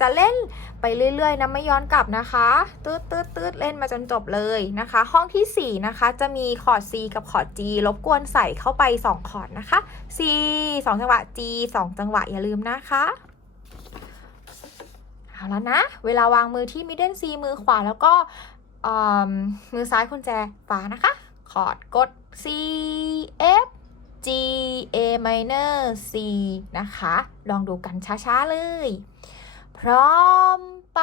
จะเล่นไปเรื่อยๆนะไม่ย้อนกลับนะคะตืดตืดตืดเล่นมาจนจบเลยนะคะ ห้องที่ 4 นะคะ จะมีคอร์ด C กับคอร์ด G รบกวนใส่เข้าไป 2 คอร์ดนะคะ C 2 จังหวะ G 2 จังหวะอย่าลืมนะคะเอาแล้วนะ เวลาวางมือที่ middle C มือขวาแล้วก็มือซ้ายกุญแจฝานะคะ คอร์ดกด C F G A minor C นะคะ ลองดูกันช้าๆเลย พร้อมไป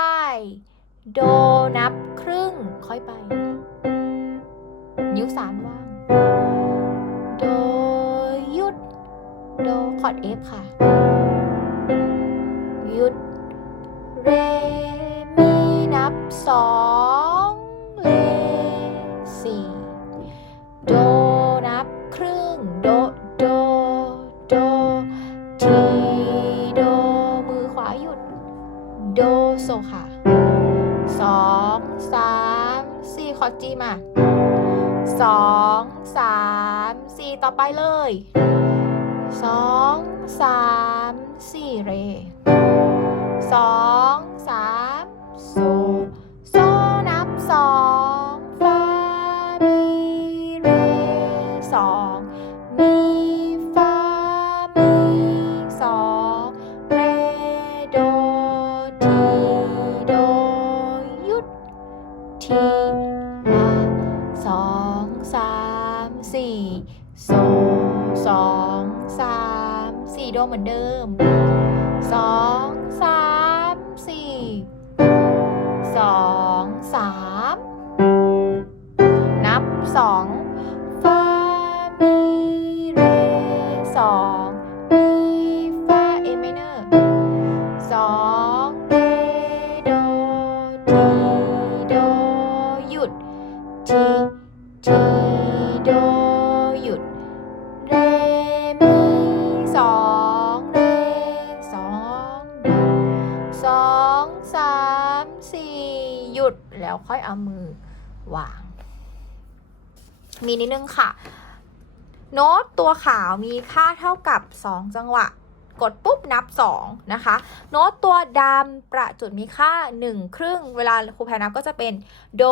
โดนับครึ่ง ค่อยไป นิ้วสามว่าง โดหยุด โดคอร์ด F ค่ะามสี่คอร์ดจีมาสองสามสี่ต่อไปเลยสองสามสี่เรสองสามโซโซนับสองฟามีเรสองมีฟามีสองเรโดทีโดหยุดที โซสองสามสี่โดเหมือนเดิมสองสามสี่สองสามนับสอง องสามสี่หยุดแล้วค่อยเอามือวาง มีนิดนึงค่ะ โน้ตตัวขาวมีค่าเท่ากับ 2 จังหวะ กดปุ๊บนับ 2 นะคะ โน้ตตัวดำประจุดมีค่า 1 ครึ่ง เวลาครูแพรนับก็จะเป็นโด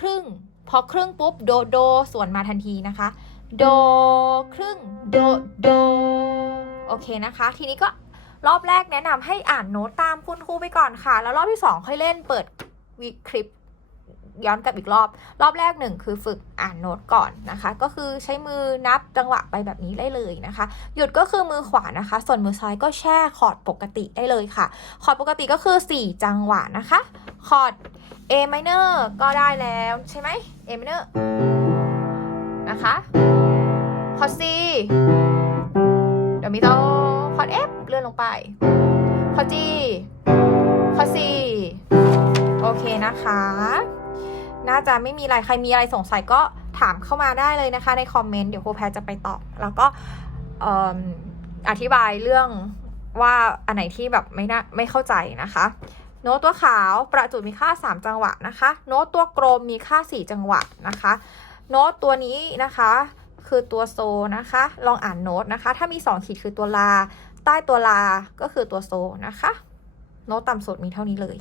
ครึ่ง พอครึ่งปุ๊บโดโดส่วนมาทันทีนะคะ โดครึ่งโดโดโอเคนะคะ ทีนี้ก็ รอบแรกแนะนำให้อ่านโน้ตตามคุณครูไปก่อนค่ะ แล้วรอบที่ 2 ค่อยเล่นเปิดวีคลิปย้อนกลับอีกรอบ รอบแรกหนึ่งคือฝึกอ่านโน้ตก่อนนะคะ ก็คือใช้มือนับจังหวะไปแบบนี้ได้เลยนะคะ หยุดก็คือมือขวานะคะ ส่วนมือซ้ายก็แช่คอร์ดปกติได้เลยค่ะ คอร์ดปกติก็คือ 4 จังหวะนะคะ คอร์ด A minor ก็ได้แล้วใช่ไหม A minor นะคะ คอร์ด C เดี๋ยวมีโต คอร์ด F เลื่อนลงไป คอร์ด G คอร์ด C โอเคนะคะ น่าจะไม่มีอะไร ใครมีอะไรสงสัยก็ถามเข้ามาได้เลยนะคะในคอมเมนต์ เดี๋ยวคแพรจะไปตอบ แล้วก็ออธิบายเรื่องว่าอันไหนที่แบบไม่น่าไม่เข้าใจนะคะ โน้ตตัวขาวประจุมีค่า 3 จังหวะนะคะ โน้ตตัวกลมมีค่า 4 จังหวะนะคะ โน้ตตัวนี้นะคะ คือตัวโซนะคะ ลองอ่านโน้ตนะคะ ถ้ามี 2 ขีดคือตัวลา ใต้ตัวลาก็คือตัวโซนะคะ โน้ตต่ำสุดมีเท่านี้เลย